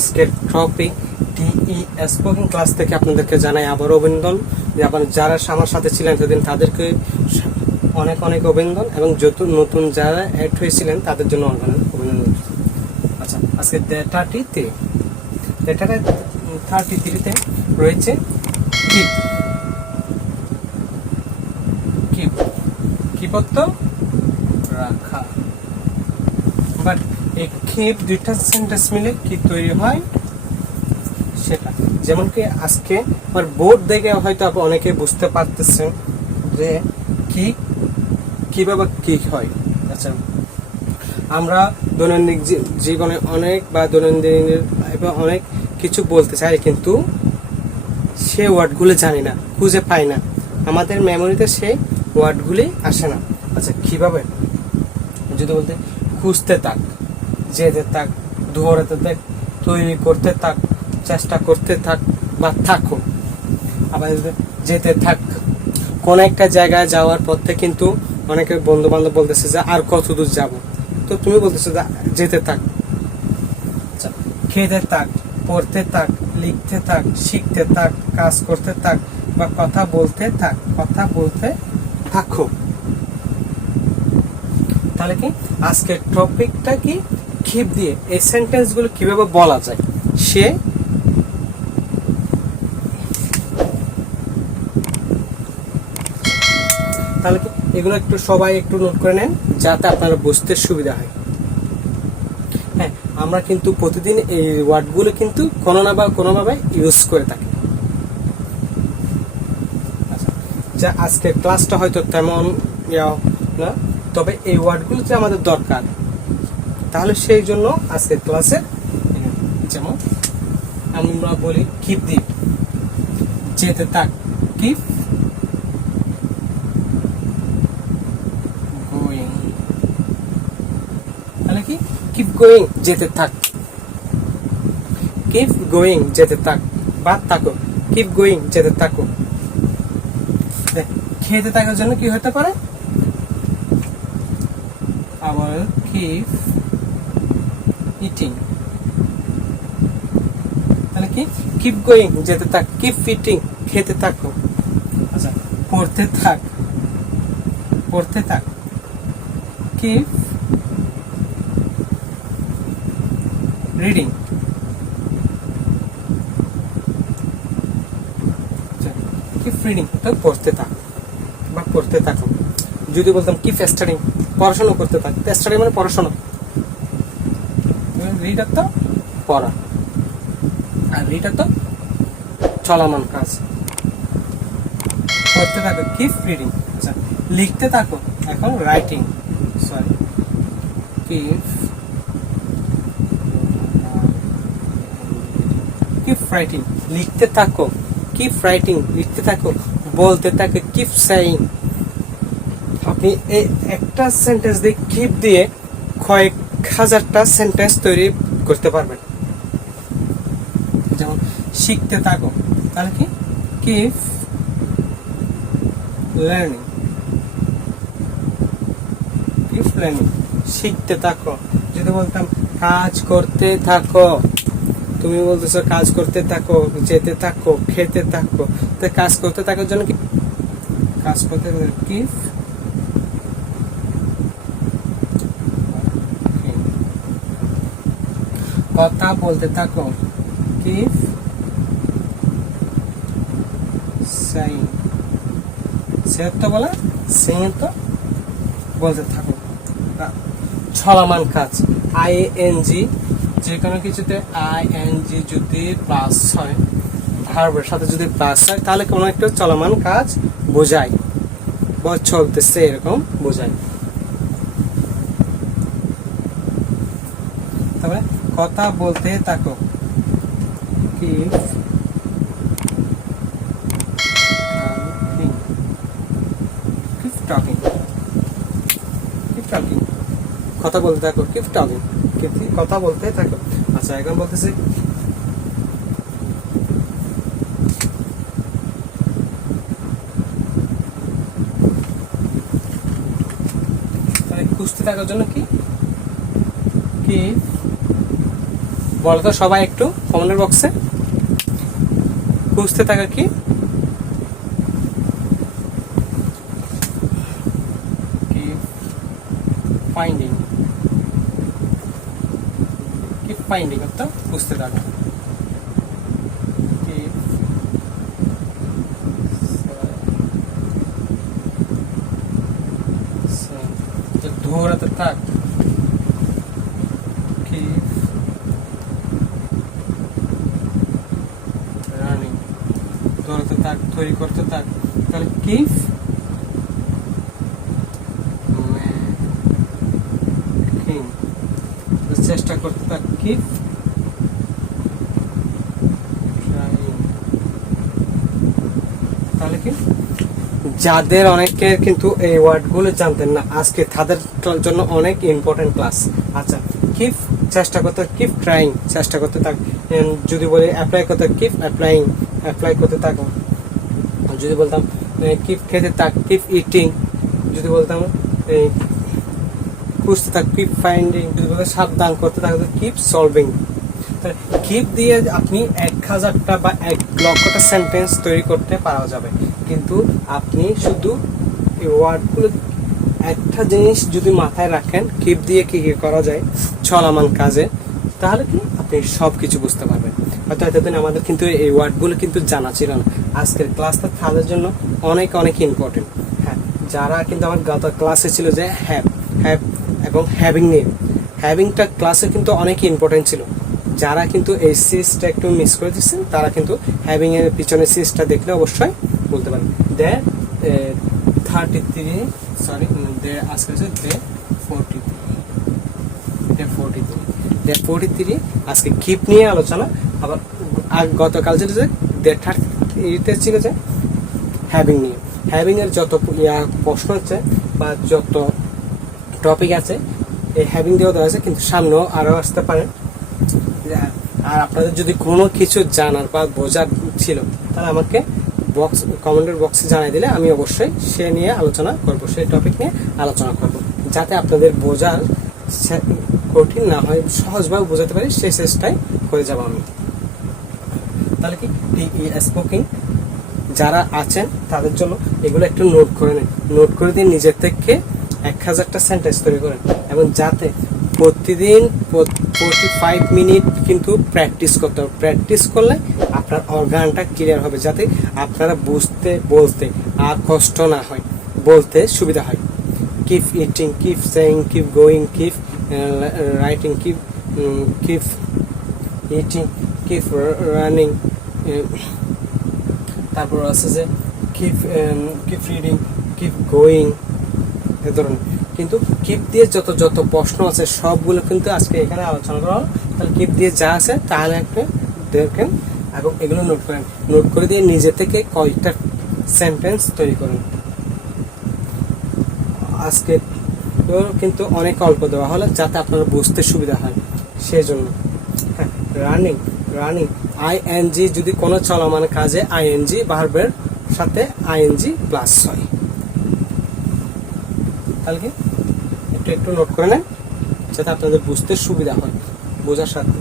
আজকের টপিক টিই স্পোকিং ক্লাস থেকে আপনাদেরকে জানাই আবার অভিনন্দন। যে আপনার যারা আমার সাথে ছিলেন সেদিন তাদেরকে অনেক অনেক অভিনন্দন এবং যত নতুন যারা অ্যাড হয়েছিলেন তাদের জন্য অনেক অনেক অভিনন্দন। আচ্ছা আজকে থার্টিতে ডেটাটা থার্টি থ্রিতে রয়েছে কিপ কিপ কিপত্ব রাখা। বাট এই ক্ষেপ দুইটা সেন্টেন্স মিলে কি তৈরি হয়? সেটা। যেমন কি আজকে আমার বোর্ড দেখে হয়তো অনেকে বুঝতে পারতেছেন যে কি, কীভাবে কি হয়। আচ্ছা আমরা দৈনন্দিন জীবনে অনেক বা দৈনন্দিন অনেক কিছু বলতে চাই, কিন্তু সে ওয়ার্ডগুলো জানি না, খুঁজে পাই না। আমাদের মেমোরিতে সেই ওয়ার্ডগুলি আসে না। আচ্ছা কীভাবে? যদি বলতে, খুঁজতে থাক। যেতে থাক দৌড়াতে থাক তৈরি করতে থাক চেষ্টা করতে থাক বা থাকো আবার যেতে থাক কোন একটা জায়গায় যাওয়ার পথে কিন্তু অনেকে বন্ধু বান্ধব বলতেছে যে আর কত দূর যাব? তো তুমি বলতেছো যে যেতে থাক। আচ্ছা, খেতে থাক পড়তে থাক লিখতে থাক শিখতে থাক কাজ করতে থাক বা কথা বলতে থাক কথা বলতে থাকো তাহলে কি আজকের টপিকটা কি? খিপ দিয়ে এই সেন্টেন্সগুলো কীভাবে বলা যায়? সে তাহলে এগুলো একটু সবাই একটু নোট করে নেন যাতে আপনারা বুঝতে সুবিধা হয়। হ্যাঁ আমরা কিন্তু প্রতিদিন এই ওয়ার্ডগুলো কিন্তু কোনো না বা কোনোভাবে ইউজ করে থাকি। আচ্ছা, যা আজকের ক্লাসটা হয়তো তেমন না? তবে এই ওয়ার্ডগুলো যে আমাদের দরকার। তাহলে সেই জন্য আজকের ক্লাসে যেমন আমরা বলি কিপ দ্বীপ যেতে থাক কিপ গোয়িং তাহলে কি? কিপ গোয়িং যেতে থাক। কিপ গোয়িং যেতে থাক। বা থাকো। কিপ গোয়িং যেতে থাকো। খেতে থাকার জন্য কি হতে পারে? আবার কিপ ইটিং তাহলে কি? কিপ গোয়িং যেতে থাক কিপ ফিটিং খেতে থাকো। আচ্ছা পড়তে থাক পড়তে থাক। কিপ রিডিং কিপ রিডিং তো পড়তে থাক, বা পড়তে থাকো। যদি বলতাম কিপ স্টাডিং পড়াশোনা করতে থাক স্টাডি মানে পড়াশোনা। রিডার তো পড়া। আর রিডার তো চলমান কাজ। করতে থাকো কিপ রিডিং। আচ্ছা লিখতে থাকো এখন writing, sorry. Keep keep writing, লিখতে থাকো, কিপ রাইটিং, লিখতে থাকো, বলতে থাকো কিপ সেইং আপনি এই একটা সেন্টেন্স দিয়ে কিপ দিয়ে কয়েক হাজারটা সেন্টেন্স তৈরি করতে পারবেন। যেমন, শিখতে থাকো। তাহলে কি? কিপ লার্নিং কিপ লার্নিং শিখতে থাকো। যদি বলতাম, কাজ করতে থাকো। তুমি বলতেছো, কাজ করতে থাকো, যেতে থাকো, খেতে থাকো। তো কাজ করতে থাকার জন্য কি? কাজ করতে কি কথা বলতে থাকো। কি? সাইন সে তো বলে? সিং তো? বলতে থাকো। ছলামান কাজ। আই এন জি যে কোনো কিছুতে আই এন জি যদি প্লাস হয় ভার্বের সাথে যদি প্লাস হয়, তাহলে কোনো একটা চলমান কাজ বোঝায়। বা চলতেছে এরকম বোঝায়। তারপরে? কথা বলতে থাকো. কথা বলতে থাকো কিপ টকিং কথা বলতে থাকো। আচ্ছা এখন বলতেছি। তাহলে খুঁজতে থাকার জন্য কি? কি বলো তো সবাই একটু কমেন্টের বক্সে। খুঁজতে থাকা কি? কি? ফাইন্ডিং কি ফাইন্ডিং অর্থাৎ খুঁজতে থাকা কি ধরাতে থাক কি রানিং ধরাতে থাক তৈরি করতে থাক তাহলে কিফ চেষ্টা করতে থাক কি? যাদের অনেকের কিন্তু এই ওয়ার্ডগুলো জানতেন না, আজকে তাদের জন্য অনেক ইম্পর্টেন্ট ক্লাস আচ্ছা কিফ চেষ্টা করতে কিপ ট্রাইং চেষ্টা করতে থাক যদি বলি অ্যাপ্লাই করতে কিপ অ্যাপ্লাইং অ্যাপ্লাই করতে থাকো যদি বলতাম কিপ খেতে থাক কিপ ইটিং যদি বলতাম এই, খুঁজতে থাক কিপ ফাইন্ডিং যদি বলতাম সাবধান করতে থাকো কিপ সলভিং কিপ দিয়ে আপনি এক হাজারটা বা এক লক্ষটা সেন্টেন্স তৈরি করতে পারা যাবে। কিন্তু আপনি শুধু এই ওয়ার্ডগুলো একটা জিনিস যদি মাথায় রাখেন কিপ দিয়ে কি কি করা যায় চলমান কাজে তাহলে কি আপনি সব কিছু বুঝতে পারবেন। হয়তো এতদিন আমাদের কিন্তু এই ওয়ার্ডগুলো কিন্তু জানা ছিল না। আজকের ক্লাসটা তাদের জন্য অনেক অনেক ইম্পর্টেন্ট হ্যাঁ যারা কিন্তু আমার গত ক্লাসে ছিল যে হ্যাভ হ্যাভ এবং হ্যাভিং নিয়ে। হ্যাভিংটা ক্লাসে কিন্তু অনেক ইম্পর্টেন্ট ছিল। যারা কিন্তু এই সিরিজটা একটু মিস করে দিচ্ছেন তারা কিন্তু হ্যাভিং এর পিছনে সিরিজটা দেখলে অবশ্যই বলতে পারেন। Day thirty three sorry day আজকে হচ্ছে day forty three day forty three day forty three আজকে কিপ নিয়ে আলোচনা। আবার আর গতকাল ছিল যে ডে থার্টিতে ছিল যে হ্যাভিং নিয়ে। হ্যাভিং এর যত ইয়া, প্রশ্ন হচ্ছে বা যত টপিক আছে, এই হ্যাভিং দিয়েও দেওয়া আছে, কিন্তু সামনেও আরও আসতে পারে। আর আপনাদের যদি কোনো কিছু জানার বা বোঝার ছিল, তাহলে আমাকে বক্স কমেন্টের বক্সে জানিয়ে দিলে আমি অবশ্যই সে নিয়ে আলোচনা করব, সেই টপিক নিয়ে আলোচনা করব। যাতে আপনাদের বোঝার কঠিন না হয়, সহজভাবে বোঝাতে পারি, সেই চেষ্টাই করে যাব আমি। তাহলে কি? স্মোকিং যারা আছেন, তাদের জন্য এগুলো একটু নোট করে নেন। নোট করে দিয়ে নিজের থেকে এক হাজারটা সেন্টেন্স তৈরি করেন এবং যাতে প্রতিদিন ফোর্টি ফাইভ মিনিট কিন্তু প্র্যাকটিস করতে হবে। প্র্যাকটিস করলে আপনার অর্গানটা ক্লিয়ার হবে, যাতে আপনারা বুঝতে, বলতে আর কষ্ট না হয়, বলতে সুবিধা হয়। Keep eating keep saying keep going keep writing keep keep eating keep running তারপর আছে যে keep keep reading keep going এ ধরনের। কিন্তু কিপ দিয়ে যত যত প্রশ্ন আছে, সবগুলো কিন্তু আজকে এখানে আলোচনা করা হলো। তাহলে কিপ দিয়ে যা আছে, তাহলে একটা দেখেন এবং এগুলো নোট করেন। নোট করে দিয়ে নিজে থেকে কয়েকটা সেন্টেন্স তৈরি করেন। আজকে কিন্তু অনেক অল্প দেওয়া হলো, যাতে আপনারা বুঝতে সুবিধা হয়। সেই জন্য। রানিং রানিং আইএনজি যদি কোনো চলমান কাজে আইএনজি ভার্বের সাথে আইএনজি প্লাস হয়। তাহলে একটু একটু নোট করে নেন, যাতে আপনাদের বুঝতে সুবিধা হয়, বোঝার সাথে।